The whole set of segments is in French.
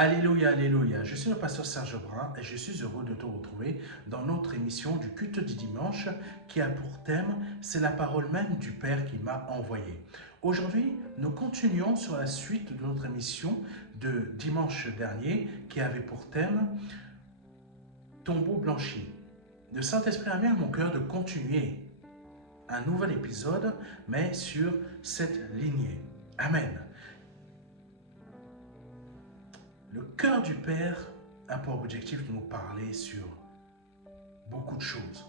Alléluia, alléluia. Je suis le pasteur Serge Brun et je suis heureux de te retrouver dans notre émission du culte du dimanche qui a pour thème « C'est la parole même du Père qui m'a envoyé ». Aujourd'hui, nous continuons sur la suite de notre émission de dimanche dernier qui avait pour thème « Tombeau blanchi ». Le Saint-Esprit a mis à mon cœur de continuer un nouvel épisode, mais sur cette lignée. Amen. Le cœur du Père a pour objectif de nous parler sur beaucoup de choses.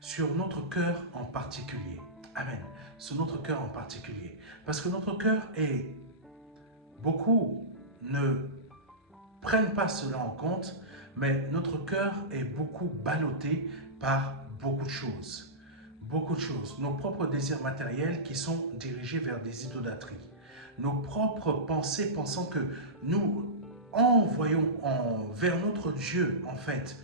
Sur notre cœur en particulier. Amen. Sur notre cœur en particulier. Parce que notre cœur est... Beaucoup ne prennent pas cela en compte, mais notre cœur est beaucoup ballotté par beaucoup de choses. Beaucoup de choses. Nos propres désirs matériels qui sont dirigés vers des idolâtries. Nos propres pensées pensant que nous envoyons vers notre Dieu, en fait,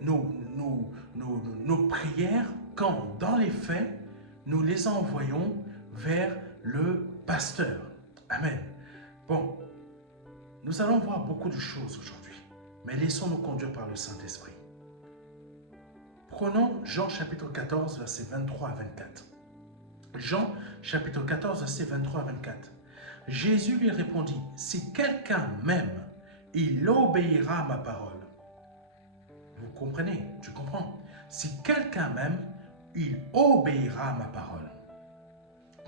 nos prières, quand dans les faits, nous les envoyons vers le pasteur. Amen. Bon, nous allons voir beaucoup de choses aujourd'hui, mais laissons-nous conduire par le Saint-Esprit. Prenons Jean chapitre 14, versets 23 à 24. Jean chapitre 14, versets 23 à 24. Jésus lui répondit, « Si quelqu'un m'aime, il obéira à ma parole. » Vous comprenez? Tu comprends? Si quelqu'un m'aime, il obéira à ma parole.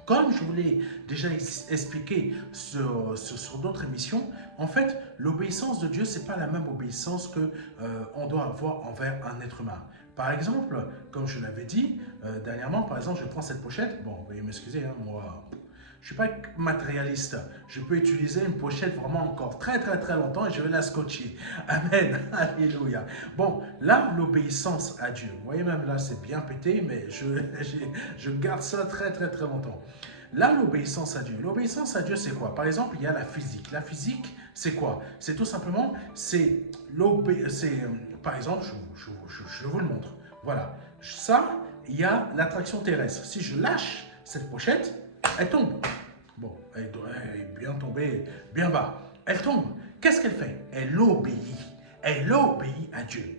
Comme je vous l'ai déjà expliqué sur d'autres émissions, en fait, l'obéissance de Dieu, ce n'est pas la même obéissance qu'on doit avoir envers un être humain. Par exemple, comme je l'avais dit dernièrement, par exemple, je prends cette pochette. Bon, veuillez m'excuser, hein, moi, je ne suis pas matérialiste. Je peux utiliser une pochette vraiment encore très longtemps et je vais la scotcher. Amen. Alléluia. Bon, là, l'obéissance à Dieu. Vous voyez, même là, c'est bien pété, mais je garde ça très longtemps. Là, l'obéissance à Dieu. L'obéissance à Dieu, c'est quoi? Par exemple, il y a la physique. La physique, c'est quoi? C'est tout simplement, par exemple, je vous le montre. Voilà. Ça, il y a l'attraction terrestre. Si je lâche cette pochette, elle tombe. Bon, elle est bien tombée, bien bas. Elle tombe. Qu'est-ce qu'elle fait? Elle obéit. Elle obéit à Dieu.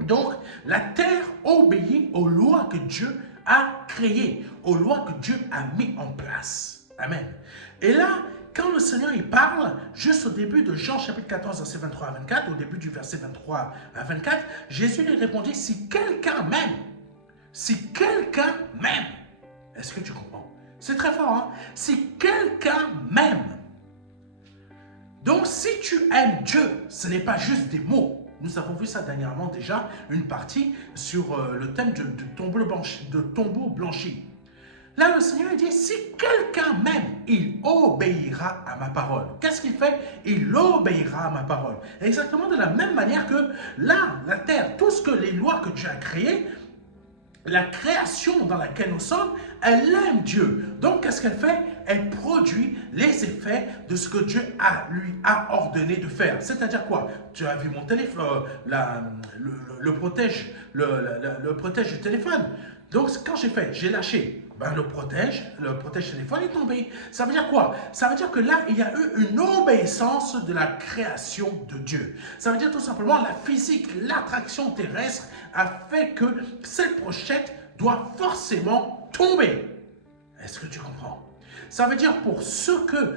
Donc, la terre obéit aux lois que Dieu a créées, aux lois que Dieu a mis en place. Amen. Et là, quand le Seigneur il parle, juste au début de Jean chapitre 14, verset 23 à 24, au début du verset 23 à 24, Jésus lui répondit, « Si quelqu'un m'aime, est-ce que tu comprends? C'est très fort, hein? Si quelqu'un m'aime. Donc, si tu aimes Dieu, ce n'est pas juste des mots. Nous avons vu ça dernièrement déjà, une partie sur le thème de tombeau blanchi. Là, le Seigneur dit, si quelqu'un m'aime, il obéira à ma parole. Qu'est-ce qu'il fait? Il obéira à ma parole. Exactement de la même manière que là, la terre, tout ce que les lois que Dieu a créées, la création dans laquelle nous sommes, elle aime Dieu. Donc, qu'est-ce qu'elle fait? Elle produit les effets de ce que Dieu lui a ordonné de faire. C'est-à-dire quoi? Tu as vu mon téléphone, le protège du téléphone. Donc, quand j'ai lâché, ben, le protège téléphone est tombé. Ça veut dire quoi? Ça veut dire que là, il y a eu une obéissance de la création de Dieu. Ça veut dire tout simplement la physique, l'attraction terrestre a fait que cette pochette doit forcément tomber. Est-ce que tu comprends? Ça veut dire pour ce que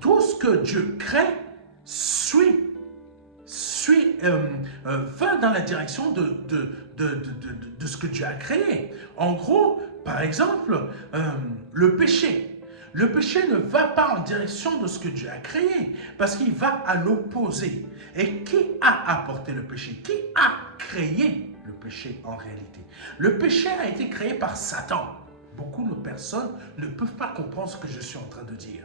tout ce que Dieu crée va dans la direction de ce que Dieu a créé. En gros, par exemple, le péché. Le péché ne va pas en direction de ce que Dieu a créé, parce qu'il va à l'opposé. Et qui a apporté le péché? Qui a créé le péché en réalité? Le péché a été créé par Satan. Beaucoup de personnes ne peuvent pas comprendre ce que je suis en train de dire.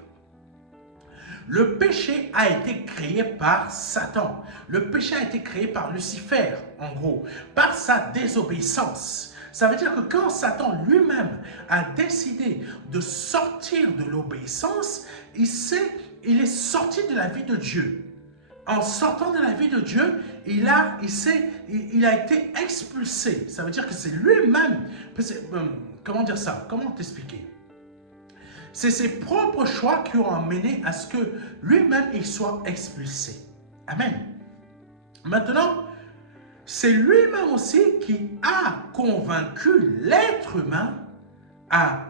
Le péché a été créé par Satan. Le péché a été créé par Lucifer, en gros, par sa désobéissance. Ça veut dire que quand Satan lui-même a décidé de sortir de l'obéissance, il est sorti de la vie de Dieu. En sortant de la vie de Dieu, il a été expulsé. Ça veut dire que c'est lui-même. Comment dire ça? Comment t'expliquer? C'est ses propres choix qui ont amené à ce que lui-même il soit expulsé. Amen. Maintenant, c'est lui-même aussi qui a convaincu l'être humain à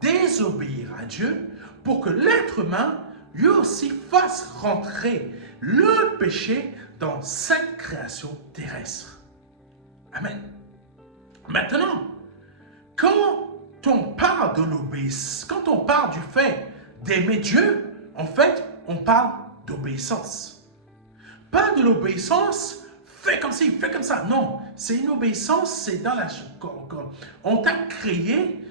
désobéir à Dieu pour que l'être humain lui aussi fasse rentrer le péché dans cette création terrestre. Amen. Maintenant, quand on parle de l'obéissance, quand on parle du fait d'aimer Dieu, en fait, on parle d'obéissance. Pas de l'obéissance, fais comme ci, fais comme ça. Non, c'est une obéissance, c'est dans la... On t'a créé,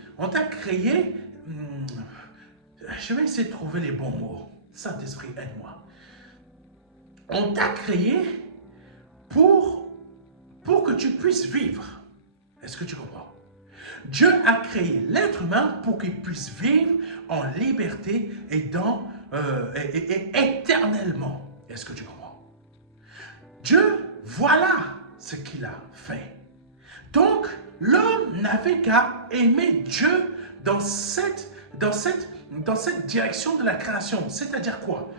je vais essayer de trouver les bons mots. Saint-Esprit, aide-moi. On t'a créé pour que tu puisses vivre. Est-ce que tu comprends? Dieu a créé l'être humain pour qu'il puisse vivre en liberté et éternellement. Est-ce que tu comprends? Dieu, voilà ce qu'il a fait. Donc, l'homme n'avait qu'à aimer Dieu dans cette direction de la création. C'est-à-dire quoi?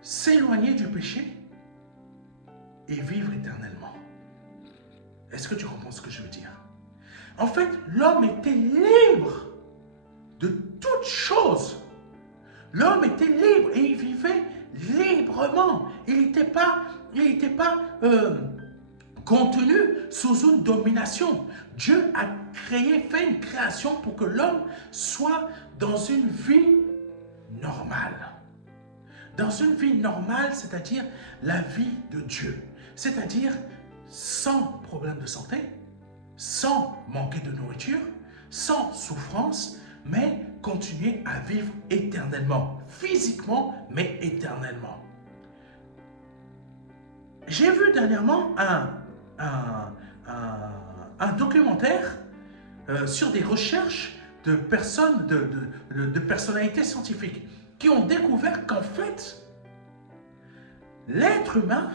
S'éloigner du péché et vivre éternellement. Est-ce que tu comprends ce que je veux dire? En fait, l'homme était libre de toutes choses. L'homme était libre et il vivait librement. Il n'était pas contenu sous une domination. Dieu a fait une création pour que l'homme soit dans une vie normale. Dans une vie normale, c'est-à-dire la vie de Dieu. C'est-à-dire sans problème de santé, sans manquer de nourriture, sans souffrance, mais continuer à vivre éternellement. Physiquement, mais éternellement. J'ai vu dernièrement un documentaire sur des recherches de personnes, de personnalités scientifiques qui ont découvert qu'en fait, l'être humain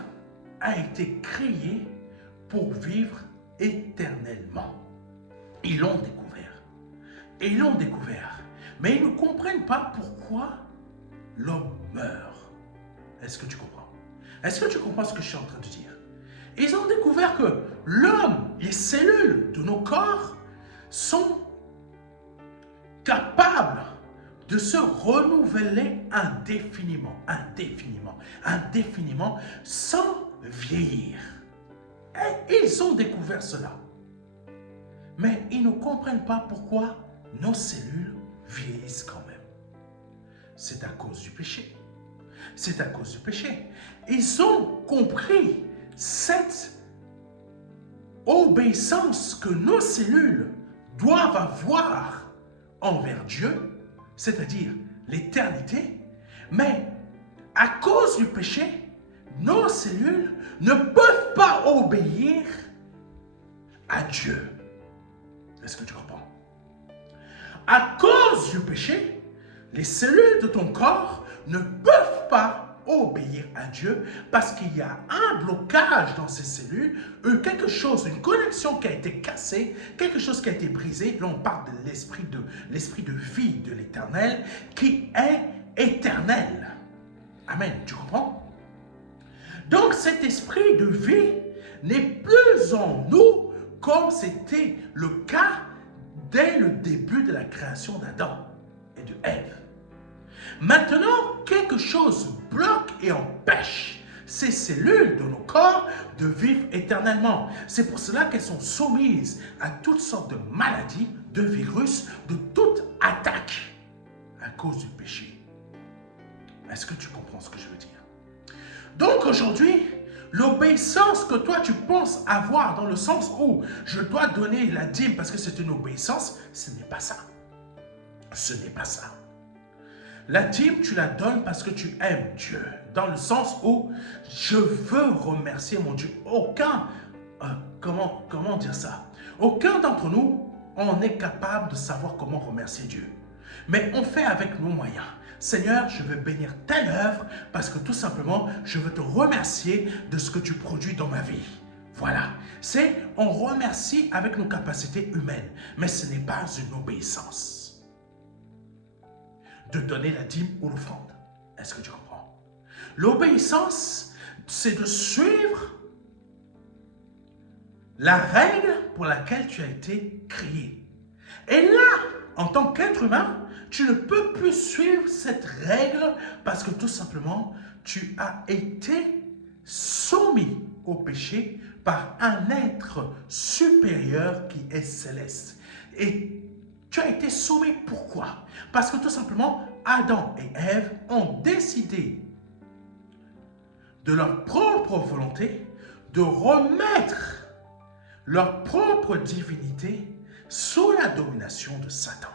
a été créé pour vivre éternellement. Ils l'ont découvert. Et ils l'ont découvert. Mais ils ne comprennent pas pourquoi l'homme meurt. Est-ce que tu comprends? Est-ce que tu comprends ce que je suis en train de dire? Ils ont découvert que l'homme, les cellules de nos corps sont capables de se renouveler indéfiniment, sans vieillir. Et ils ont découvert cela. Mais ils ne comprennent pas pourquoi nos cellules vieillissent quand même. C'est à cause du péché. C'est à cause du péché. Ils ont compris cette obéissance que nos cellules doivent avoir envers Dieu, c'est-à-dire l'éternité, mais à cause du péché, nos cellules ne peuvent pas obéir à Dieu. Est-ce que tu comprends? À cause du péché, les cellules de ton corps ne peuvent pas obéir à Dieu parce qu'il y a un blocage dans ces cellules, quelque chose, une connexion qui a été cassée, quelque chose qui a été brisé. Là, on parle de l'esprit de vie de l'Éternel qui est éternel. Amen. Tu comprends? Donc, cet esprit de vie n'est plus en nous comme c'était le cas dès le début de la création d'Adam et de Ève. Maintenant, quelque chose bloque et empêche ces cellules de nos corps de vivre éternellement. C'est pour cela qu'elles sont soumises à toutes sortes de maladies, de virus, de toute attaque à cause du péché. Est-ce que tu comprends ce que je veux dire? Donc aujourd'hui, l'obéissance que toi tu penses avoir dans le sens où je dois donner la dîme parce que c'est une obéissance, ce n'est pas ça. Ce n'est pas ça. La dîme, tu la donnes parce que tu aimes Dieu. Dans le sens où je veux remercier mon Dieu. Comment dire ça? Aucun d'entre nous, on est capable de savoir comment remercier Dieu. Mais on fait avec nos moyens. Seigneur, je veux bénir telle œuvre parce que tout simplement, je veux te remercier de ce que tu produis dans ma vie. Voilà, c'est on remercie avec nos capacités humaines, mais ce n'est pas une obéissance de donner la dîme ou l'offrande. Est-ce que tu comprends? L'obéissance, c'est de suivre la règle pour laquelle tu as été créé. Et là, en tant qu'être humain, tu ne peux plus suivre cette règle parce que tout simplement, tu as été soumis au péché par un être supérieur qui est céleste. Et tu as été soumis pourquoi? Parce que tout simplement, Adam et Ève ont décidé de leur propre volonté de remettre leur propre divinité sous la domination de Satan.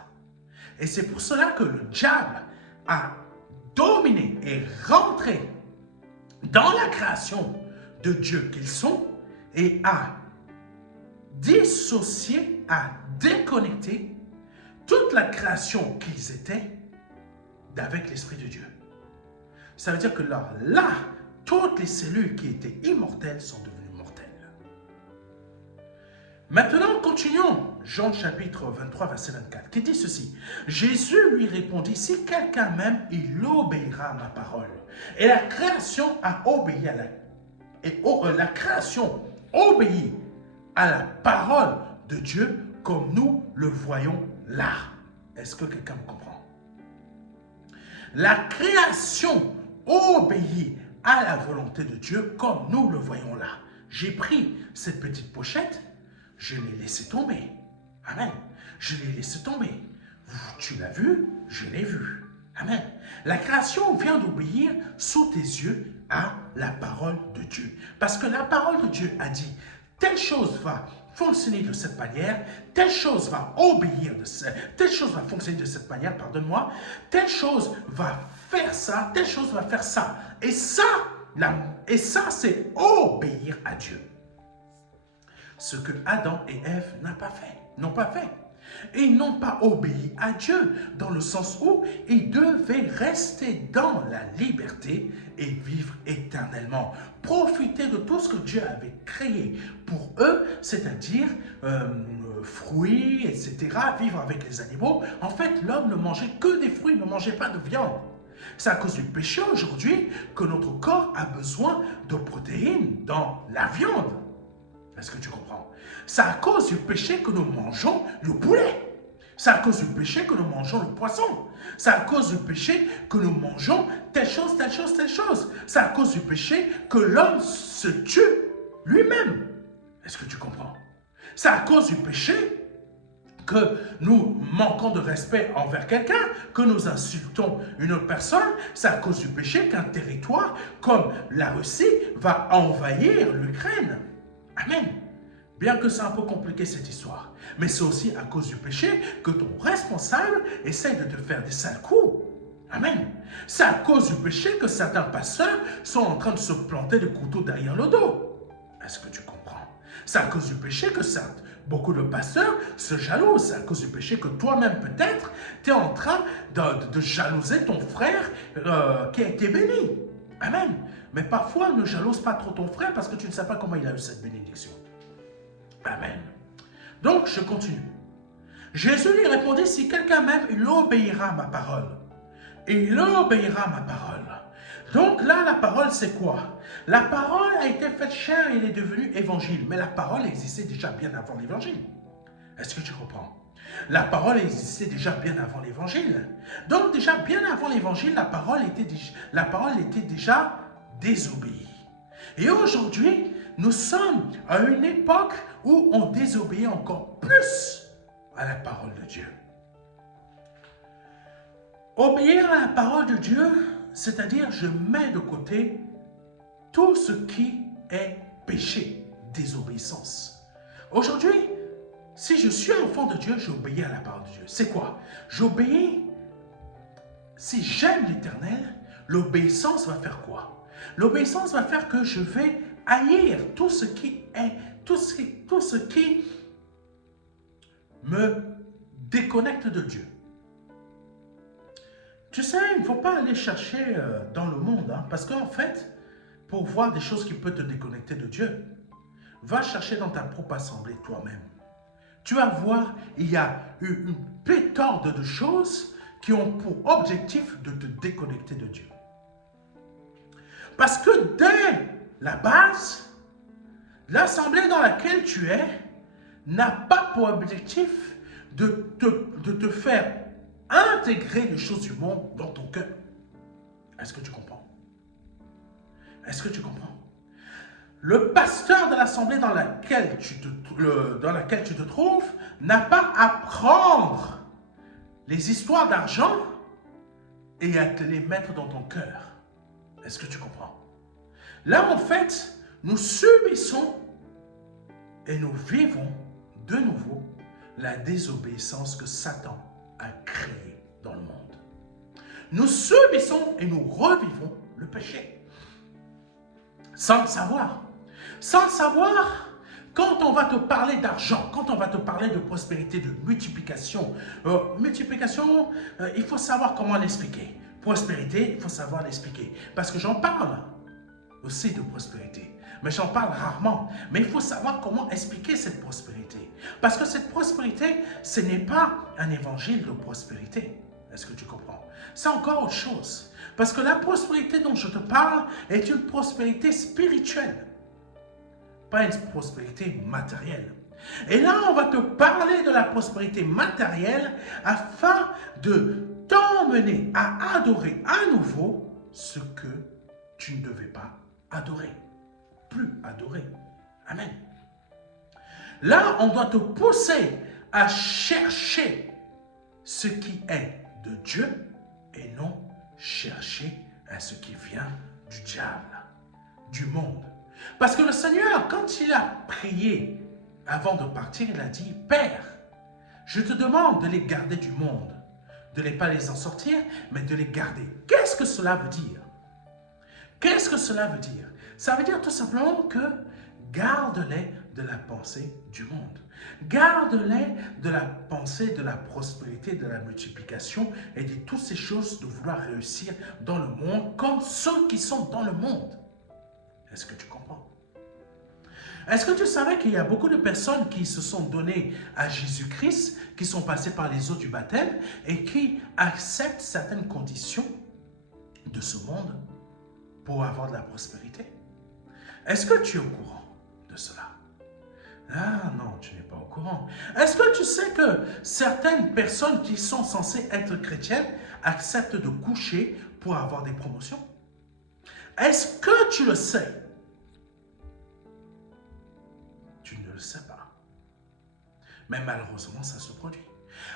Et c'est pour cela que le diable a dominé et rentré dans la création de Dieu qu'ils sont et a dissocié, a déconnecté toute la création qu'ils étaient d'avec l'Esprit de Dieu. Ça veut dire que là, toutes les cellules qui étaient immortelles sont devenues mortelles. Maintenant, continuons. Jean chapitre 23, verset 24, qui dit ceci. Jésus lui répondit, si quelqu'un m'aime, il obéira à ma parole. Et la création a obéi à la création obéit à la parole de Dieu comme nous le voyons là. Est-ce que quelqu'un me comprend? La création obéit à la volonté de Dieu comme nous le voyons là. J'ai pris cette petite pochette, je l'ai laissée tomber. Amen. Je l'ai laissé tomber. Tu l'as vu, je l'ai vu. Amen. La création vient d'obéir sous tes yeux à la parole de Dieu. Parce que la parole de Dieu a dit, telle chose va fonctionner de cette manière, telle chose va obéir de cette, telle chose va fonctionner de cette manière, pardonne-moi, telle chose va faire ça, telle chose va faire ça. Et ça, c'est obéir à Dieu. Ce que Adam et Ève n'ont pas fait. Ils n'ont pas obéi à Dieu dans le sens où ils devaient rester dans la liberté et vivre éternellement. Profiter de tout ce que Dieu avait créé pour eux, c'est-à-dire fruits, etc., vivre avec les animaux. En fait, l'homme ne mangeait que des fruits, ne mangeait pas de viande. C'est à cause du péché aujourd'hui que notre corps a besoin de protéines dans la viande. Est-ce que tu comprends? C'est à cause du péché que nous mangeons le poulet. C'est à cause du péché que nous mangeons le poisson. C'est à cause du péché que nous mangeons telle chose, telle chose, telle chose. C'est à cause du péché que l'homme se tue lui-même. Est-ce que tu comprends? C'est à cause du péché que nous manquons de respect envers quelqu'un, que nous insultons une autre personne. C'est à cause du péché qu'un territoire comme la Russie va envahir l'Ukraine. Amen. Bien que c'est un peu compliqué cette histoire. Mais c'est aussi à cause du péché que ton responsable essaye de te faire des sales coups. Amen. C'est à cause du péché que certains pasteurs sont en train de se planter des couteaux derrière le dos. Est-ce que tu comprends? C'est à cause du péché que beaucoup de pasteurs se jalousent. C'est à cause du péché que toi-même peut-être, tu es en train de jalouser ton frère qui a été béni. Amen. Mais parfois, ne jalouse pas trop ton frère parce que tu ne sais pas comment il a eu cette bénédiction. Amen. Donc, je continue. Jésus lui répondit, si quelqu'un m'aime, il obéira à ma parole. Et il obéira à ma parole. Donc là, la parole, c'est quoi? La parole a été faite chair et elle est devenue évangile. Mais la parole existait déjà bien avant l'évangile. Est-ce que tu comprends? La parole existait déjà bien avant l'évangile. Donc déjà bien avant l'évangile, la parole était déjà désobéie. Et aujourd'hui, nous sommes à une époque où on désobéit encore plus à la parole de Dieu. Obéir à la parole de Dieu, c'est-à-dire je mets de côté tout ce qui est péché, désobéissance. Aujourd'hui, si je suis enfant de Dieu, j'obéis à la parole de Dieu. C'est quoi? J'obéis. Si j'aime l'Éternel, l'obéissance va faire quoi? L'obéissance va faire que je vais haïr tout ce qui me déconnecte de Dieu. Tu sais, il ne faut pas aller chercher dans le monde, parce qu'en fait, pour voir des choses qui peuvent te déconnecter de Dieu, va chercher dans ta propre assemblée toi-même. Tu vas voir, il y a une pléthore de choses qui ont pour objectif de te déconnecter de Dieu. Parce que dès la base, l'assemblée dans laquelle tu es n'a pas pour objectif de te faire intégrer les choses du monde dans ton cœur. Est-ce que tu comprends? Est-ce que tu comprends? Le pasteur de l'assemblée dans laquelle tu te trouves n'a pas à prendre les histoires d'argent et à te les mettre dans ton cœur. Est-ce que tu comprends? Là, en fait, nous subissons et nous vivons de nouveau la désobéissance que Satan a créée dans le monde. Nous subissons et nous revivons le péché. Sans le savoir. Sans le savoir, quand on va te parler d'argent, quand on va te parler de prospérité, de multiplication, il faut savoir comment l'expliquer. Prospérité, il faut savoir l'expliquer. Parce que j'en parle aussi de prospérité. Mais j'en parle rarement. Mais il faut savoir comment expliquer cette prospérité. Parce que cette prospérité, ce n'est pas un évangile de prospérité. Est-ce que tu comprends? C'est encore autre chose. Parce que la prospérité dont je te parle est une prospérité spirituelle. Pas une prospérité matérielle. Et là, on va te parler de la prospérité matérielle afin de t'emmener à adorer à nouveau ce que tu ne devais pas adorer. Plus adorer. Amen. Là, on doit te pousser à chercher ce qui est de Dieu et non chercher à ce qui vient du diable, du monde. Parce que le Seigneur, quand il a prié avant de partir, il a dit, Père, je te demande de les garder du monde, de ne pas les en sortir, mais de les garder. Qu'est-ce que cela veut dire? Qu'est-ce que cela veut dire? Ça veut dire tout simplement que garde-les de la pensée du monde. Garde-les de la pensée de la prospérité, de la multiplication et de toutes ces choses de vouloir réussir dans le monde comme ceux qui sont dans le monde. Est-ce que tu comprends? Est-ce que tu savais qu'il y a beaucoup de personnes qui se sont données à Jésus-Christ, qui sont passées par les eaux du baptême et qui acceptent certaines conditions de ce monde pour avoir de la prospérité? Est-ce que tu es au courant de cela? Ah non, tu n'es pas au courant. Est-ce que tu sais que certaines personnes qui sont censées être chrétiennes acceptent de coucher pour avoir des promotions? Est-ce que tu le sais? Tu ne le sais pas. Mais malheureusement, ça se produit.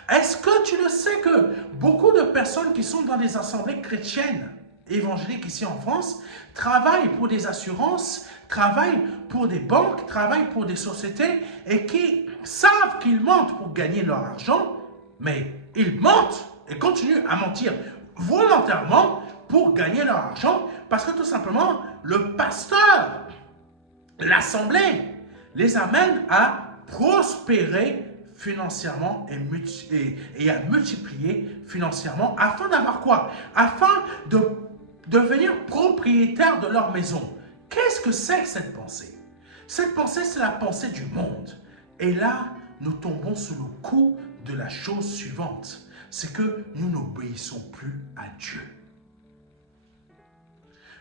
Est-ce que tu le sais que beaucoup de personnes qui sont dans des assemblées chrétiennes évangéliques ici en France travaillent pour des assurances, travaillent pour des banques, travaillent pour des sociétés et qui savent qu'ils mentent pour gagner leur argent, mais ils mentent et continuent à mentir volontairement pour gagner leur argent parce que tout simplement, le pasteur, l'assemblée, les amène à prospérer financièrement et à multiplier financièrement afin d'avoir quoi? Afin de devenir propriétaire de leur maison. Qu'est-ce que c'est que cette pensée? Cette pensée, c'est la pensée du monde. Et là, nous tombons sous le coup de la chose suivante. C'est que nous n'obéissons plus à Dieu.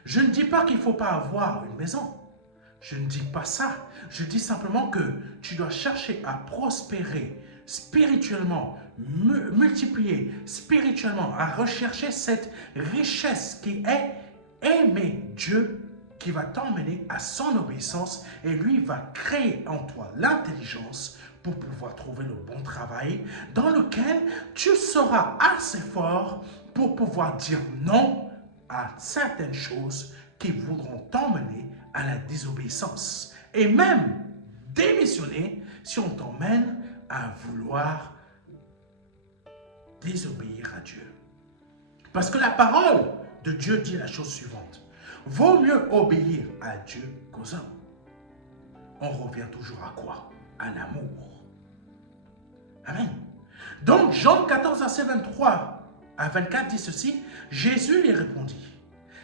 Je ne dis pas qu'il ne faut pas avoir une maison. Je ne dis pas ça. Je dis simplement que tu dois chercher à prospérer spirituellement, multiplier spirituellement, à rechercher cette richesse qui est aimer Dieu, qui va t'emmener à son obéissance et lui va créer en toi l'intelligence pour pouvoir trouver le bon travail dans lequel tu seras assez fort pour pouvoir dire non à certaines choses qui voudront t'emmener à la désobéissance. Et même démissionner si on t'emmène à vouloir désobéir à Dieu. Parce que la parole de Dieu dit la chose suivante. Vaut mieux obéir à Dieu qu'aux hommes. On revient toujours à quoi? À l'amour. Amen. Donc Jean 14, verset 23 à 24 dit ceci. Jésus lui répondit.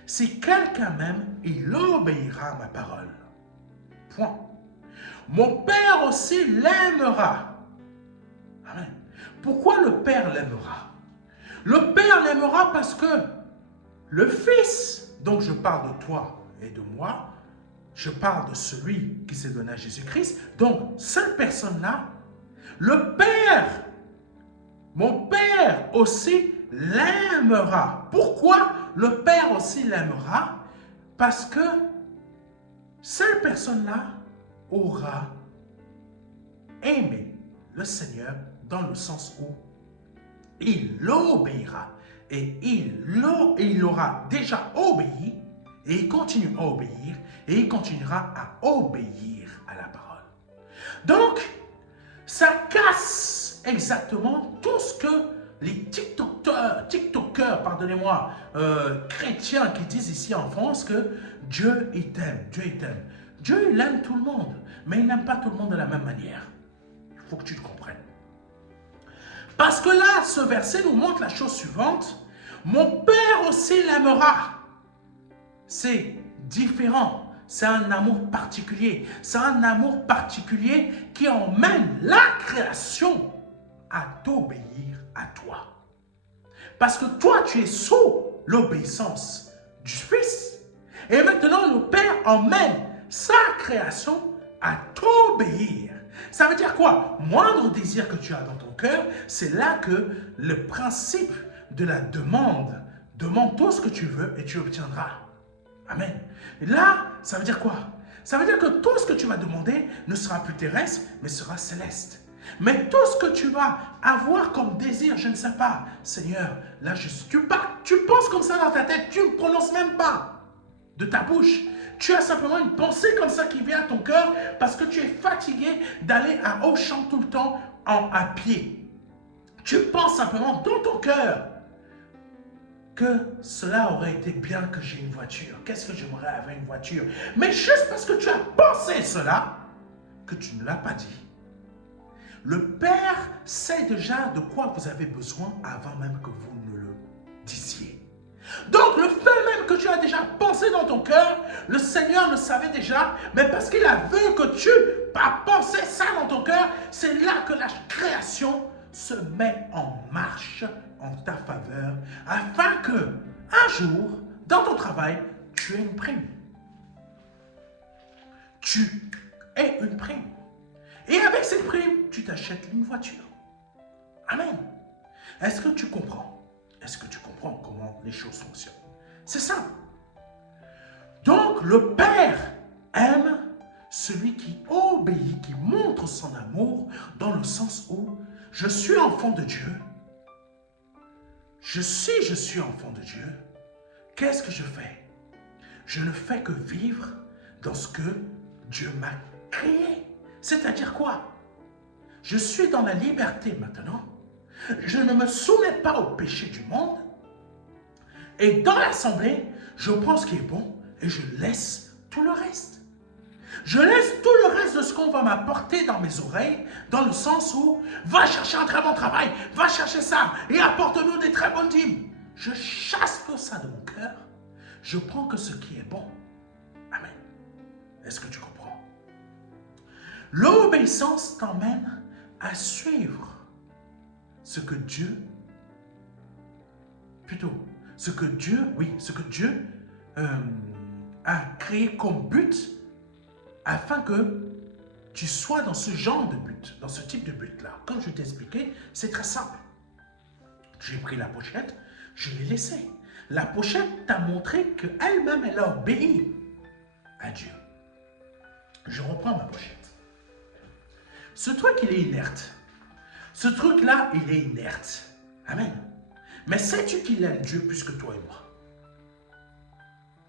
Si quelqu'un m'aime, il obéira à ma parole. Point. mon Père aussi l'aimera. Amen. Pourquoi le Père l'aimera? Le Père l'aimera parce que le Fils, donc je parle de toi et de moi, je parle de celui qui s'est donné à Jésus-Christ, donc cette personne-là, le Père, mon Père aussi l'aimera. Pourquoi le Père aussi l'aimera? Parce que cette personne-là aura aimé le Seigneur dans le sens où il l'obéira. Et il aura déjà obéi, et il continue à obéir, et il continuera à obéir à la parole. Donc, ça casse exactement tout ce que les TikTokers, pardonnez-moi, chrétiens qui disent ici en France que Dieu, il t'aime, Dieu, il t'aime. Dieu, il aime tout le monde, mais il n'aime pas tout le monde de la même manière. Il faut que tu le comprennes. Parce que là, ce verset nous montre la chose suivante. Mon Père aussi l'aimera. C'est différent. C'est un amour particulier. C'est un amour particulier qui emmène la création à t'obéir à toi. Parce que toi, tu es sous l'obéissance du Fils. Et maintenant, le Père emmène sa création à t'obéir. Ça veut dire quoi? Moindre désir que tu as dans ton cœur, c'est là que le principe de la demande, demande tout ce que tu veux et tu obtiendras. Amen. Et là, ça veut dire quoi? Ça veut dire que tout ce que tu vas demander ne sera plus terrestre, mais sera céleste. Mais tout ce que tu vas avoir comme désir, je ne sais pas, Seigneur, là, tu penses comme ça dans ta tête, tu ne prononces même pas de ta bouche. Tu as simplement une pensée comme ça qui vient à ton cœur parce que tu es fatigué d'aller à Auchan tout le temps à pied. Tu penses simplement dans ton cœur que cela aurait été bien que j'ai une voiture. Qu'est-ce que j'aimerais avoir une voiture? Mais juste parce que tu as pensé cela, que tu ne l'as pas dit. Le Père sait déjà de quoi vous avez besoin avant même que vous ne le disiez. Donc, le fait même que tu as déjà pensé dans ton cœur, le Seigneur le savait déjà, mais parce qu'il a vu que tu as pensé ça dans ton cœur, c'est là que la création se met en marche en ta faveur, afin que, un jour, dans ton travail, tu aies une prime. Tu aies une prime. Et avec cette prime, tu t'achètes une voiture. Amen. Est-ce que tu comprends? Est-ce que tu comprends comment les choses fonctionnent? C'est ça. Donc, le Père aime celui qui obéit, qui montre son amour dans le sens où je suis enfant de Dieu. Je suis enfant de Dieu. Qu'est-ce que je fais? Je ne fais que vivre dans ce que Dieu m'a créé. C'est-à-dire quoi? Je suis dans la liberté maintenant. Je ne me soumets pas au péché du monde. Et dans l'assemblée, je prends ce qui est bon et je laisse tout le reste. Je laisse tout le reste de ce qu'on va m'apporter dans mes oreilles, dans le sens où va chercher un très bon travail, va chercher ça et apporte-nous des très bonnes dîmes. Je chasse tout ça de mon cœur. Je prends que ce qui est bon. Amen. Est-ce que tu comprends? L'obéissance t'emmène à suivre ce que Dieu a créé comme but afin que tu sois dans ce genre de but, dans ce type de but-là. Comme je t'ai expliqué, c'est très simple. J'ai pris la pochette, je l'ai laissée. La pochette t'a montré qu'elle-même, elle a obéi à Dieu. Je reprends ma pochette. Ce truc, il est inerte. Ce truc-là, il est inerte. Amen. Mais sais-tu qu'il aime Dieu plus que toi et moi?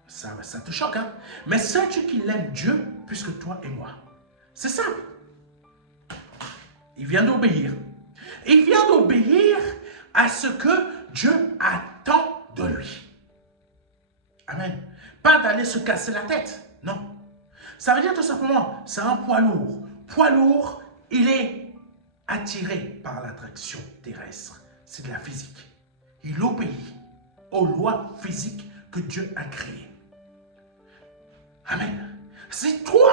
Ça te choque, hein? Mais sais-tu qu'il aime Dieu plus que toi et moi? C'est simple. Il vient d'obéir. Il vient d'obéir à ce que Dieu attend de lui. Amen. Pas d'aller se casser la tête. Non. Ça veut dire tout simplement, c'est un poids lourd. Poids lourd, il est attiré par l'attraction terrestre. C'est de la physique. Il obéit aux lois physiques que Dieu a créées. Amen. Si toi,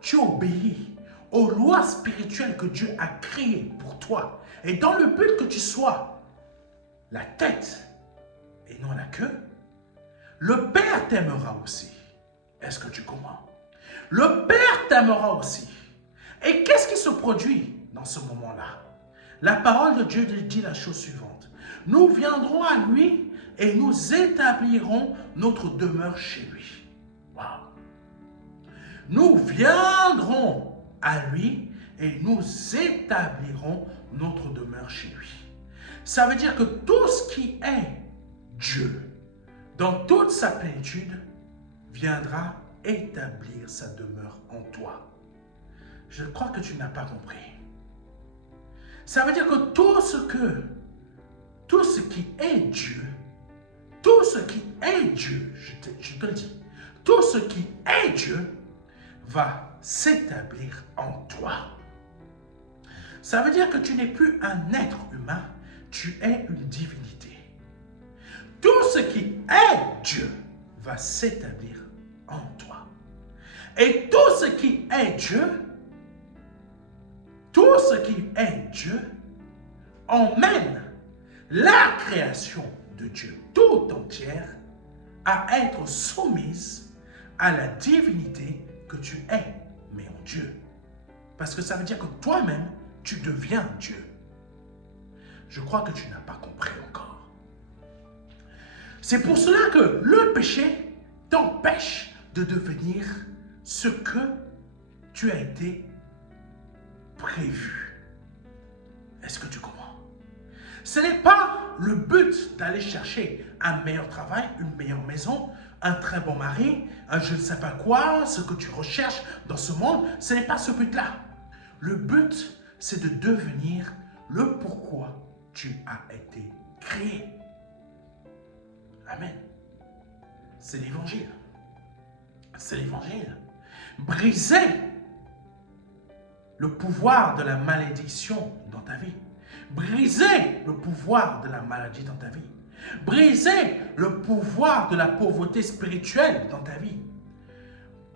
tu obéis aux lois spirituelles que Dieu a créées pour toi, et dans le but que tu sois la tête et non la queue, le Père t'aimera aussi. Est-ce que tu comprends? Le Père t'aimera aussi. Et qu'est-ce qui se produit dans ce moment-là? La parole de Dieu dit la chose suivante. Nous viendrons à lui et nous établirons notre demeure chez lui. Wow. Nous viendrons à lui et nous établirons notre demeure chez lui. Ça veut dire que tout ce qui est Dieu, dans toute sa plénitude, viendra établir sa demeure en toi. Je crois que tu n'as pas compris. Ça veut dire que tout ce qui est Dieu, tout ce qui est Dieu, je te le dis, tout ce qui est Dieu va s'établir en toi. Ça veut dire que tu n'es plus un être humain, tu es une divinité. Tout ce qui est Dieu va s'établir en toi. Et tout ce qui est Dieu, emmène la création de Dieu tout entière à être soumise à la divinité que tu es, mais en Dieu. Parce que ça veut dire que toi-même, tu deviens Dieu. Je crois que tu n'as pas compris encore. C'est pour cela que le péché t'empêche de devenir ce que tu as été prévu. Est-ce que tu comprends? Ce n'est pas le but d'aller chercher un meilleur travail, une meilleure maison, un très bon mari, un je ne sais pas quoi, ce que tu recherches dans ce monde. Ce n'est pas ce but-là. Le but, c'est de devenir le pourquoi tu as été créé. Amen. C'est l'évangile. C'est l'évangile. Briser le pouvoir de la malédiction dans ta vie. Briser le pouvoir de la maladie dans ta vie. Briser le pouvoir de la pauvreté spirituelle dans ta vie.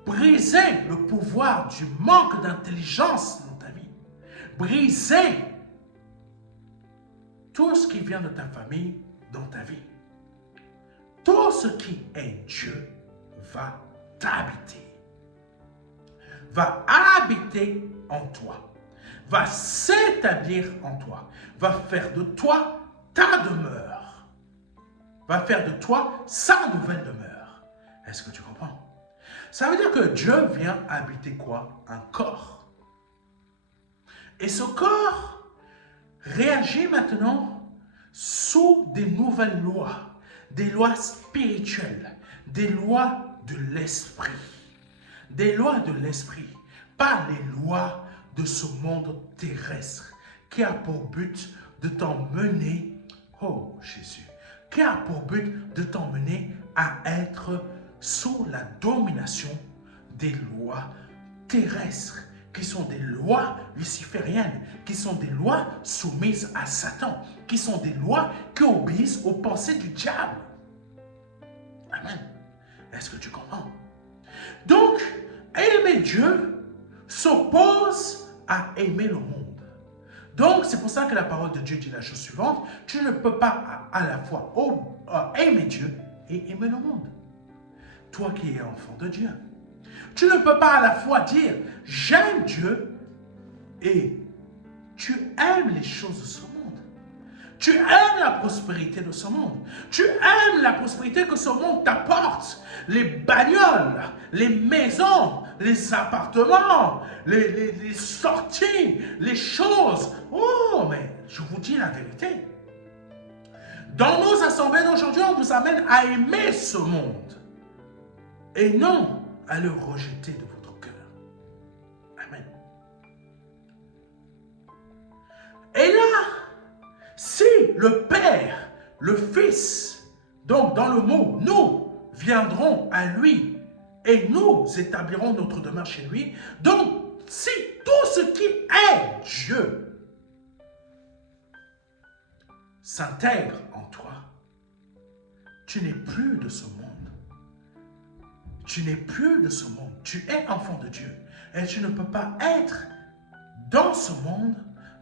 Briser le pouvoir du manque d'intelligence dans ta vie. Briser tout ce qui vient de ta famille dans ta vie. Tout ce qui est Dieu va t'habiter. Va habiter en toi. Va s'établir en toi. Va faire de toi ta demeure. Va faire de toi sa nouvelle demeure. Est-ce que tu comprends? Ça veut dire que Dieu vient habiter quoi? Un corps. Et ce corps réagit maintenant sous des nouvelles lois, des lois spirituelles, des lois de l'esprit. Des lois de l'esprit, pas les lois de ce monde terrestre qui a pour but de t'emmener, oh Jésus, qui a pour but de t'emmener à être sous la domination des lois terrestres, qui sont des lois lucifériennes, qui sont des lois soumises à Satan, qui sont des lois qui obéissent aux pensées du diable. Amen. Est-ce que tu comprends? Donc, aimer Dieu s'oppose à aimer le monde. Donc, c'est pour ça que la parole de Dieu dit la chose suivante. Tu ne peux pas à la fois aimer Dieu et aimer le monde. Toi qui es enfant de Dieu. Tu ne peux pas à la fois dire j'aime Dieu et tu aimes les choses de ce monde. Tu aimes la prospérité de ce monde. Tu aimes la prospérité que ce monde t'apporte. Les bagnoles, les maisons, les appartements, les sorties, les choses. Oh, mais je vous dis la vérité. Dans nos assemblées d'aujourd'hui, on vous amène à aimer ce monde. Et non à le rejeter de votre cœur. Amen. Et là, si le Père, le Fils, donc dans le mot, nous viendrons à lui et nous établirons notre demeure chez lui. Donc, si tout ce qui est Dieu s'intègre en toi, tu n'es plus de ce monde. Tu n'es plus de ce monde. Tu es enfant de Dieu. Et tu ne peux pas être dans ce monde,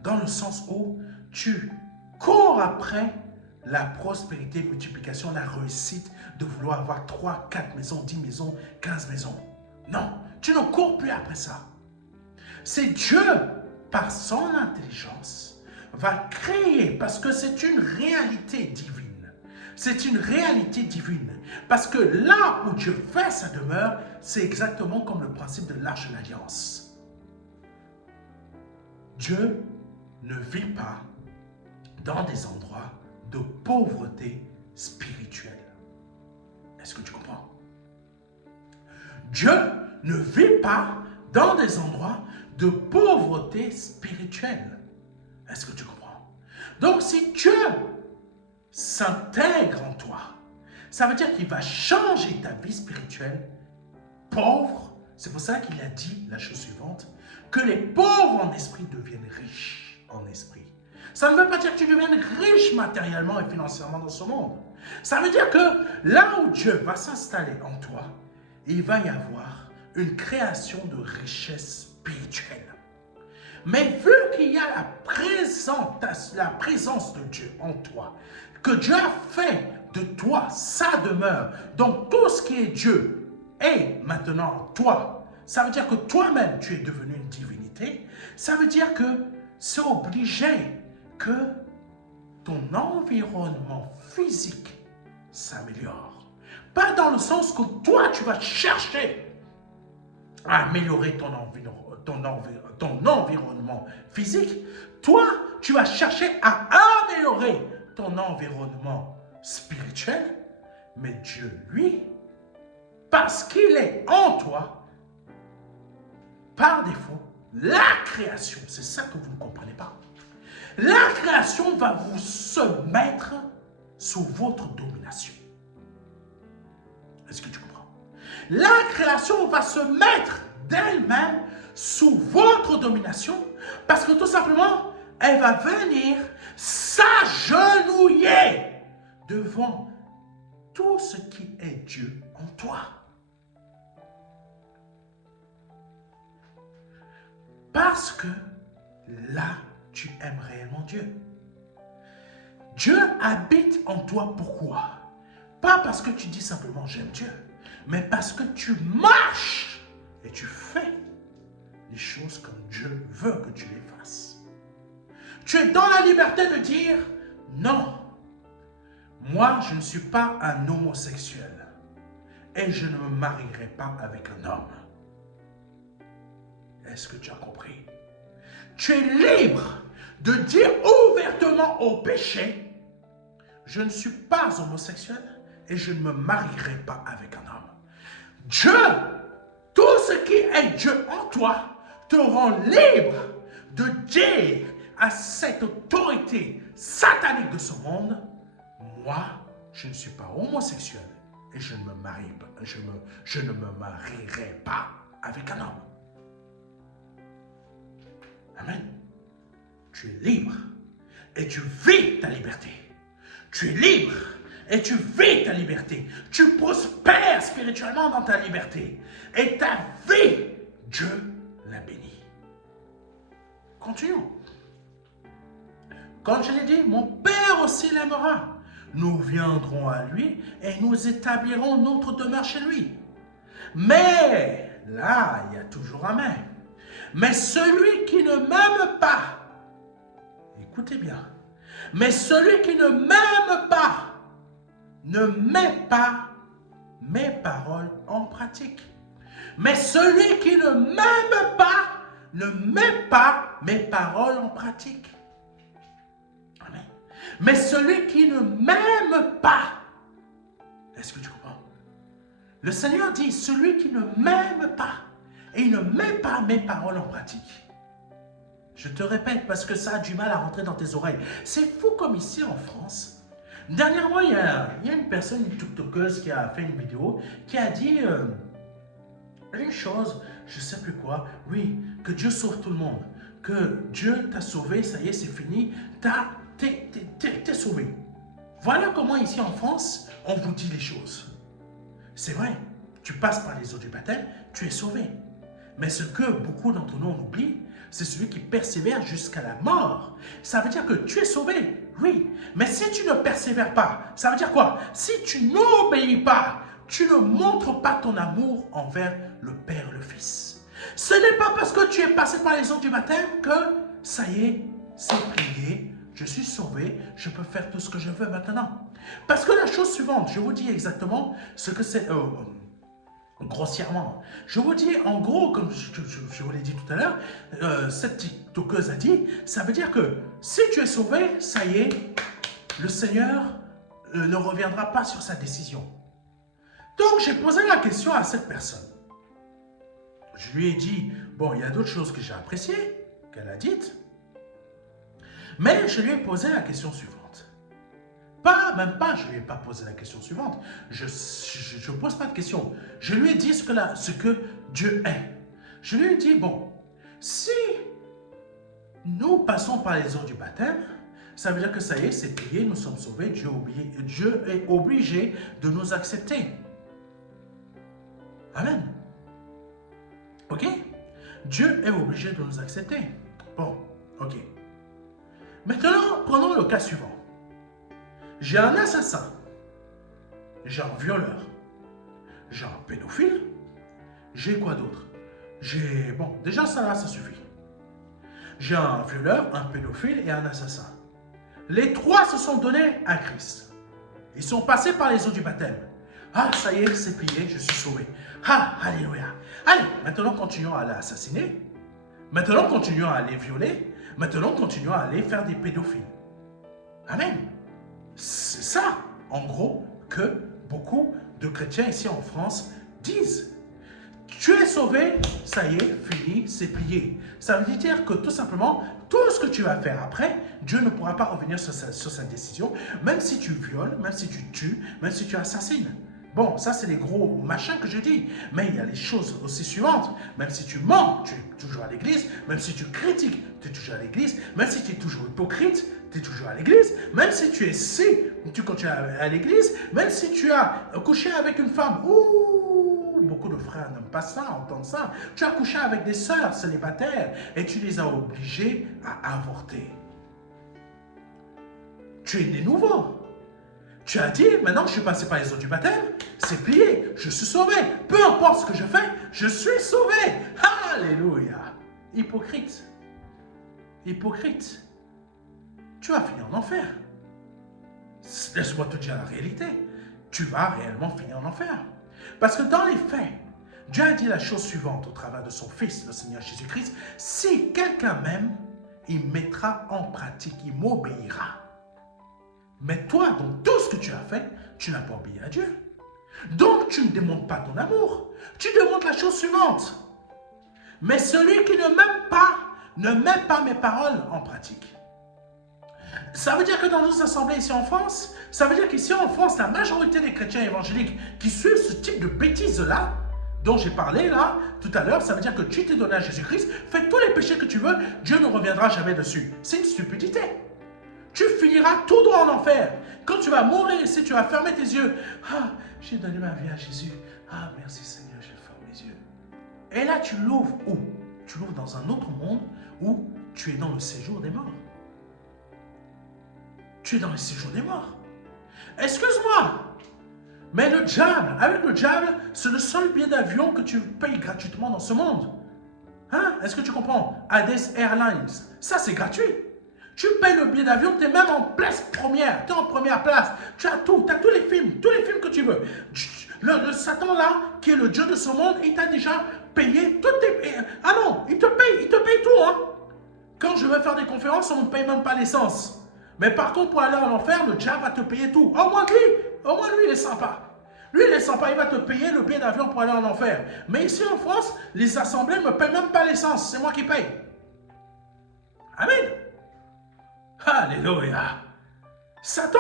dans le sens où tu cours après la prospérité, multiplication, la réussite, de vouloir avoir 3, 4 maisons, 10 maisons, 15 maisons. Non, tu ne cours plus après ça. C'est Dieu, par son intelligence, va créer, parce que c'est une réalité divine. C'est une réalité divine. Parce que là où Dieu fait sa demeure, c'est exactement comme le principe de l'arche de l'alliance. Dieu ne vit pas dans des endroits de pauvreté spirituelle. Est-ce que tu comprends? Dieu ne vit pas dans des endroits de pauvreté spirituelle. Est-ce que tu comprends? Donc, si Dieu s'intègre en toi, ça veut dire qu'il va changer ta vie spirituelle pauvre. C'est pour ça qu'il a dit la chose suivante, que les pauvres en esprit deviennent riches en esprit. Ça ne veut pas dire que tu deviennes riche matériellement et financièrement dans ce monde. Ça veut dire que là où Dieu va s'installer en toi, il va y avoir une création de richesse spirituelle. Mais vu qu'il y a la présence de Dieu en toi, que Dieu a fait de toi sa demeure, donc tout ce qui est Dieu est maintenant en toi, ça veut dire que toi-même tu es devenu une divinité, ça veut dire que c'est obligé que ton environnement physique s'améliore. Pas dans le sens que toi tu vas chercher à améliorer ton environnement physique, toi, tu vas chercher à améliorer ton environnement spirituel, mais Dieu, lui, parce qu'il est en toi, par défaut, la création, c'est ça que vous ne comprenez pas, la création va vous se mettre sous votre domination. Est-ce que tu comprends? La création va se mettre d'elle-même sous votre domination parce que tout simplement, elle va venir s'agenouiller devant tout ce qui est Dieu en toi. Parce que là, tu aimes réellement Dieu. Dieu habite en toi, pourquoi? Pas parce que tu dis simplement j'aime Dieu, mais parce que tu marches et tu fais les choses comme Dieu veut que tu les fasses. Tu es dans la liberté de dire non, moi je ne suis pas un homosexuel et je ne me marierai pas avec un homme. Est-ce que tu as compris? Tu es libre de dire ouvertement au péché, je ne suis pas homosexuel et je ne me marierai pas avec un homme. Dieu, tout ce qui est Dieu en toi, te rend libre de dire à cette autorité satanique de ce monde, moi, je ne suis pas homosexuel et je ne me marierai pas avec un homme. Amen. Tu es libre et tu vis ta liberté. Tu es libre et tu vis ta liberté. Tu prospères spirituellement dans ta liberté. Et ta vie, Dieu la bénit. Continuons. Comme je l'ai dit, mon Père aussi l'aimera. Nous viendrons à lui et nous établirons notre demeure chez lui. Mais, là, il y a toujours un mais. Mais celui qui ne m'aime pas, écoutez bien, mais celui qui ne m'aime pas, ne met pas mes paroles en pratique. Mais celui qui ne m'aime pas, ne met pas mes paroles en pratique. Amen. Mais celui qui ne m'aime pas, est-ce que tu comprends? Le Seigneur dit, celui qui ne m'aime pas, et il ne met pas mes paroles en pratique. Je te répète parce que ça a du mal à rentrer dans tes oreilles. C'est fou comme ici en France. Dernièrement, il y a une personne, une tiktokeuse qui a fait une vidéo, qui a dit une chose, je ne sais plus quoi, oui, que Dieu sauve tout le monde, que Dieu t'a sauvé, ça y est, c'est fini, t'es sauvé. Voilà comment ici en France, on vous dit les choses. C'est vrai, tu passes par les eaux du baptême, tu es sauvé. Mais ce que beaucoup d'entre nous on oublie, c'est celui qui persévère jusqu'à la mort. Ça veut dire que tu es sauvé, oui. Mais si tu ne persévères pas, ça veut dire quoi? Si tu n'obéis pas, tu ne montres pas ton amour envers le Père et le Fils. Ce n'est pas parce que tu es passé par les eaux du baptême que ça y est, c'est plié, je suis sauvé, je peux faire tout ce que je veux maintenant. Parce que la chose suivante, je vous dis exactement ce que c'est... grossièrement. Je vous dis, en gros, comme je vous l'ai dit tout à l'heure, cette TikTokeuse a dit, ça veut dire que si tu es sauvé, ça y est, le Seigneur ne reviendra pas sur sa décision. Donc, j'ai posé la question à cette personne. Je lui ai dit, bon, il y a d'autres choses que j'ai appréciées, qu'elle a dites, mais je lui ai posé la question suivante. Même pas, je ne lui ai pas posé la question suivante. Je ne pose pas de question. Je lui ai dit ce que Dieu est. Je lui ai dit, bon, si nous passons par les eaux du baptême, ça veut dire que ça y est, c'est plié, nous sommes sauvés, Dieu est obligé de nous accepter. Amen. Ok? Dieu est obligé de nous accepter. Bon, ok. Maintenant, prenons le cas suivant. J'ai un assassin, j'ai un violeur, j'ai un pédophile, j'ai quoi d'autre? Bon, déjà ça là, ça suffit. J'ai un violeur, un pédophile et un assassin. Les trois se sont donnés à Christ. Ils sont passés par les eaux du baptême. Ah, ça y est, c'est plié, je suis sauvé. Ah, alléluia. Allez, maintenant continuons à l'assassiner. Maintenant continuons à les violer. Maintenant continuons à aller faire des pédophiles. Amen. C'est ça, en gros, que beaucoup de chrétiens ici en France disent. Tu es sauvé, ça y est, fini, c'est plié. Ça veut dire que tout simplement, tout ce que tu vas faire après, Dieu ne pourra pas revenir sur sa décision, même si tu violes, même si tu tues, même si tu assassines. Bon, ça c'est les gros machins que je dis. Mais il y a les choses aussi suivantes. Même si tu mens, tu es toujours à l'église. Même si tu critiques, tu es toujours à l'église. Même si tu es toujours hypocrite, tu es toujours à l'église. Même si tu es tu continues à l'église. Même si tu as couché avec une femme. Beaucoup de frères n'aiment pas ça, entendre ça. Tu as couché avec des sœurs célibataires et tu les as obligées à avorter. Tu es né nouveau. Tu as dit, maintenant que je suis passé par les eaux du baptême, c'est plié, je suis sauvé. Peu importe ce que je fais, je suis sauvé. Alléluia. Hypocrite. Hypocrite. Tu vas finir en enfer. Laisse-moi te dire la réalité. Tu vas réellement finir en enfer. Parce que dans les faits, Dieu a dit la chose suivante au travers de son Fils, le Seigneur Jésus-Christ. Si quelqu'un m'aime, il mettra en pratique, il m'obéira. Mais toi, dans tout ce que tu as fait, tu n'as pas obéi à Dieu. Donc, tu ne démontres pas ton amour. Tu démontres la chose suivante. Mais celui qui ne m'aime pas, ne met pas mes paroles en pratique. Ça veut dire que dans nos assemblées ici en France, ça veut dire qu'ici en France, la majorité des chrétiens évangéliques qui suivent ce type de bêtises-là, dont j'ai parlé là, tout à l'heure, ça veut dire que tu t'es donné à Jésus-Christ, fais tous les péchés que tu veux, Dieu ne reviendra jamais dessus. C'est une stupidité. Tu finiras tout droit en enfer. Quand tu vas mourir, si tu vas fermer tes yeux, ah, j'ai donné ma vie à Jésus. Ah, merci Seigneur, je ferme mes yeux. Et là, tu l'ouvres où? Tu l'ouvres dans un autre monde où tu es dans le séjour des morts. Tu es dans le séjour des morts. Excuse-moi, mais le diable, avec le diable, c'est le seul billet d'avion que tu payes gratuitement dans ce monde. Hein? Est-ce que tu comprends? Hades Airlines, ça c'est gratuit. Tu payes le billet d'avion, tu es même en place première, tu es en première place. Tu as tout, tu as tous les films que tu veux. Le Satan là, qui est le Dieu de ce monde, il t'a déjà payé toutes tes... Ah non, il te paye tout. Hein. Quand je vais faire des conférences, on ne paye même pas l'essence. Mais par contre, pour aller en enfer, le diable va te payer tout. Au moins lui, il est sympa. Lui, il est sympa, il va te payer le billet d'avion pour aller en enfer. Mais ici en France, les assemblées ne me payent même pas l'essence, c'est moi qui paye. Amen. Alléluia. Satan,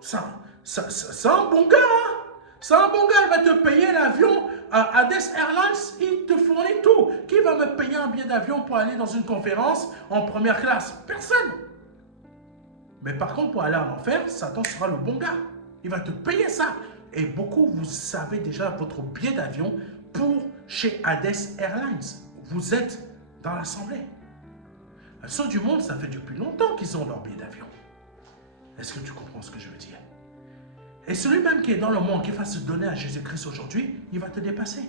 c'est un bon gars. Hein? C'est un bon gars, il va te payer l'avion. Hades Airlines, il te fournit tout. Qui va me payer un billet d'avion pour aller dans une conférence en première classe? Personne. Mais par contre, pour aller en enfer, Satan sera le bon gars. Il va te payer ça. Et beaucoup, vous savez déjà votre billet d'avion pour chez Hades Airlines. vous êtes dans l'assemblée. Ceux du monde, ça fait depuis longtemps qu'ils ont leur billet d'avion. Est-ce que tu comprends ce que je veux dire? Et celui même qui est dans le monde, qui va se donner à Jésus-Christ aujourd'hui, il va te dépasser.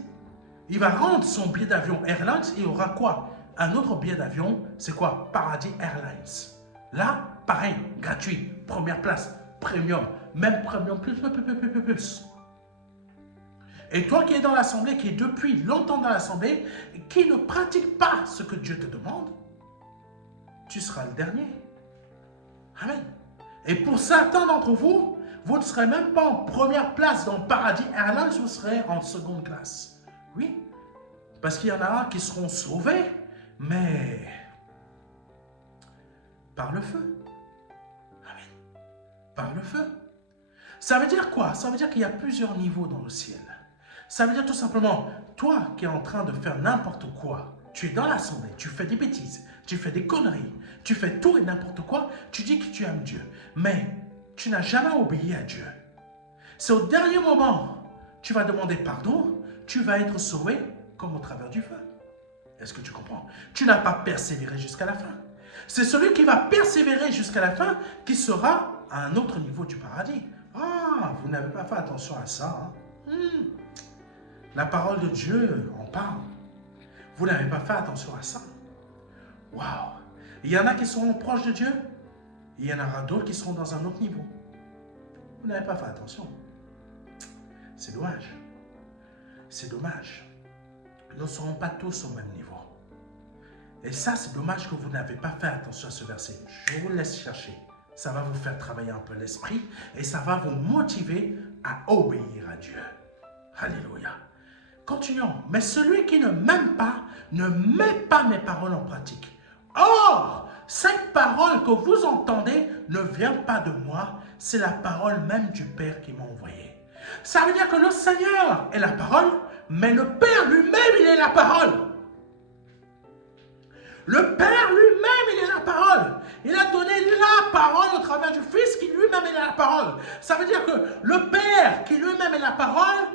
Il va rendre son billet d'avion Airlines, il y aura quoi? Un autre billet d'avion, c'est quoi? Paradis Airlines. Là, pareil, gratuit, première place, premium, même premium, plus. Et toi qui es dans l'assemblée, qui est depuis longtemps dans l'assemblée, qui ne pratique pas ce que Dieu te demande, tu seras le dernier. Amen. Et pour certains d'entre vous, vous ne serez même pas en première place dans Paradis Airlines, vous serez en seconde classe. Oui, parce qu'il y en a qui seront sauvés, mais par le feu. Amen. Par le feu. Ça veut dire quoi? Ça veut dire qu'il y a plusieurs niveaux dans le ciel. Ça veut dire tout simplement, toi qui es en train de faire n'importe quoi, tu es dans l'assemblée, tu fais des bêtises, tu fais des conneries, tu fais tout et n'importe quoi, tu dis que tu aimes Dieu, mais tu n'as jamais obéi à Dieu. C'est au dernier moment, tu vas demander pardon, tu vas être sauvé comme au travers du feu. Est-ce que tu comprends? Tu n'as pas persévéré jusqu'à la fin. C'est celui qui va persévérer jusqu'à la fin qui sera à un autre niveau du paradis. Ah, vous n'avez pas fait attention à ça. La parole de Dieu en parle. Vous n'avez pas fait attention à ça. Waouh! Il y en a qui seront proches de Dieu. Il y en aura d'autres qui seront dans un autre niveau. Vous n'avez pas fait attention. C'est dommage. C'est dommage. Nous ne serons pas tous au même niveau. Et ça, c'est dommage que vous n'avez pas fait attention à ce verset. Je vous laisse chercher. Ça va vous faire travailler un peu l'esprit et ça va vous motiver à obéir à Dieu. Alléluia. Continuons. Mais celui qui ne m'aime pas, ne met pas mes paroles en pratique. Or, cette parole que vous entendez ne vient pas de moi, c'est la parole même du Père qui m'a envoyé. Ça veut dire que le Seigneur est la parole, mais le Père lui-même, il est la parole. Le Père lui-même, il est la parole. Il a donné la parole au travers du Fils qui lui-même est la parole. Ça veut dire que le Père qui lui-même est la parole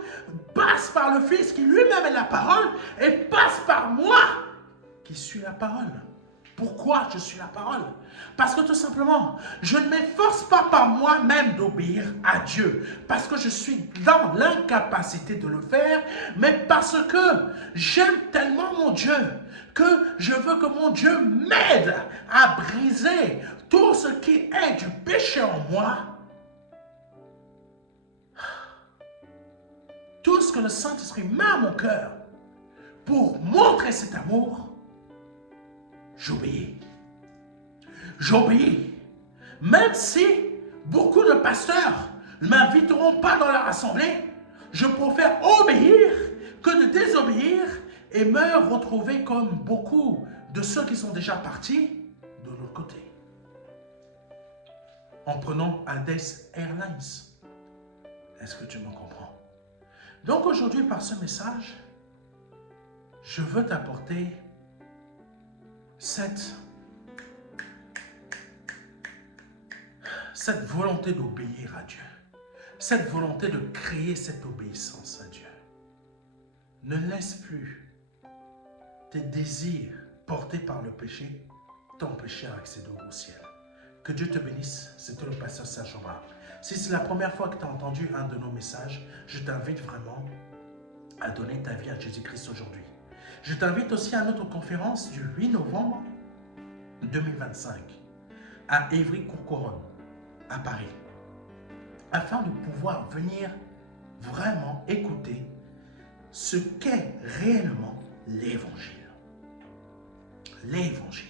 passe par le Fils qui lui-même est la parole et passe par moi qui suis la parole. Pourquoi je suis la parole? Parce que tout simplement, je ne m'efforce pas par moi-même d'obéir à Dieu. Parce que je suis dans l'incapacité de le faire, mais parce que j'aime tellement mon Dieu que je veux que mon Dieu m'aide à briser tout ce qui est du péché en moi. Tout ce que le Saint-Esprit met à mon cœur pour montrer cet amour, j'obéis. J'obéis. Même si beaucoup de pasteurs ne m'inviteront pas dans leur assemblée, je préfère obéir que de désobéir et me retrouver comme beaucoup de ceux qui sont déjà partis de l'autre côté. En prenant Aldez Airlines. Est-ce que tu me comprends? Donc aujourd'hui, par ce message, je veux t'apporter cette volonté d'obéir à Dieu. Cette volonté de créer cette obéissance à Dieu. Ne laisse plus tes désirs portés par le péché t'empêcher d'accéder au ciel. Que Dieu te bénisse. C'était le pasteur Serge Omar. Si c'est la première fois que tu as entendu un de nos messages, je t'invite vraiment à donner ta vie à Jésus-Christ aujourd'hui. Je t'invite aussi à notre conférence du 8 novembre 2025 à Évry-Courcouronnes, à Paris, afin de pouvoir venir vraiment écouter ce qu'est réellement l'Évangile. L'Évangile.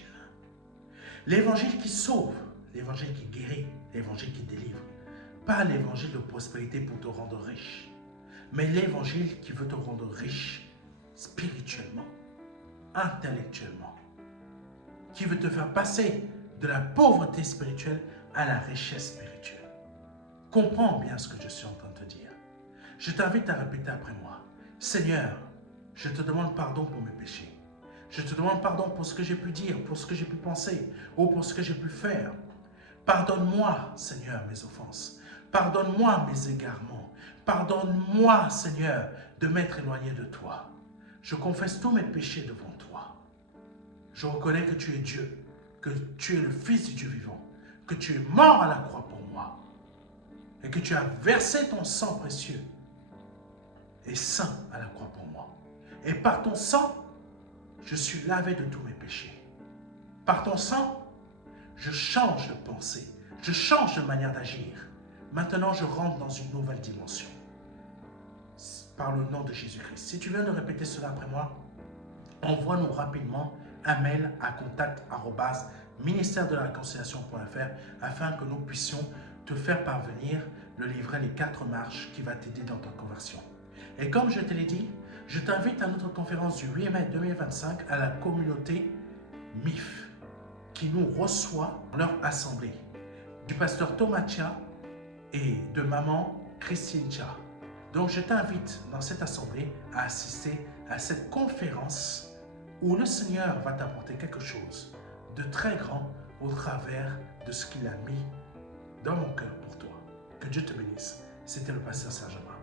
L'Évangile qui sauve, l'Évangile qui guérit, l'Évangile qui délivre. Pas l'Évangile de prospérité pour te rendre riche, mais l'Évangile qui veut te rendre riche spirituellement, intellectuellement, qui veut te faire passer de la pauvreté spirituelle à la richesse spirituelle. Comprends bien ce que je suis en train de te dire. Je t'invite à répéter après moi. Seigneur, je te demande pardon pour mes péchés. Je te demande pardon pour ce que j'ai pu dire, pour ce que j'ai pu penser ou pour ce que j'ai pu faire. Pardonne-moi, Seigneur, mes offenses. Pardonne-moi mes égarements. Pardonne-moi, Seigneur, de m'être éloigné de toi. Je confesse tous mes péchés devant toi. Je reconnais que tu es Dieu, que tu es le Fils du Dieu vivant, que tu es mort à la croix pour moi et que tu as versé ton sang précieux et saint à la croix pour moi. Et par ton sang, je suis lavé de tous mes péchés. Par ton sang, je change de pensée, je change de manière d'agir. Maintenant, je rentre dans une nouvelle dimension. Par le nom de Jésus-Christ. Si tu viens de répéter cela après moi, envoie-nous rapidement un mail à contact@ministère-de-la-réconciliation.fr afin que nous puissions te faire parvenir le livret Les 4 marches qui va t'aider dans ta conversion. Et comme je te l'ai dit, je t'invite à notre conférence du 8 mai 2025 à la communauté MIF qui nous reçoit dans leur assemblée du pasteur Thomas Chia et de maman Christine Chia. Donc je t'invite dans cette assemblée à assister à cette conférence où le Seigneur va t'apporter quelque chose de très grand au travers de ce qu'il a mis dans mon cœur pour toi. Que Dieu te bénisse. C'était le pasteur Serge Amar.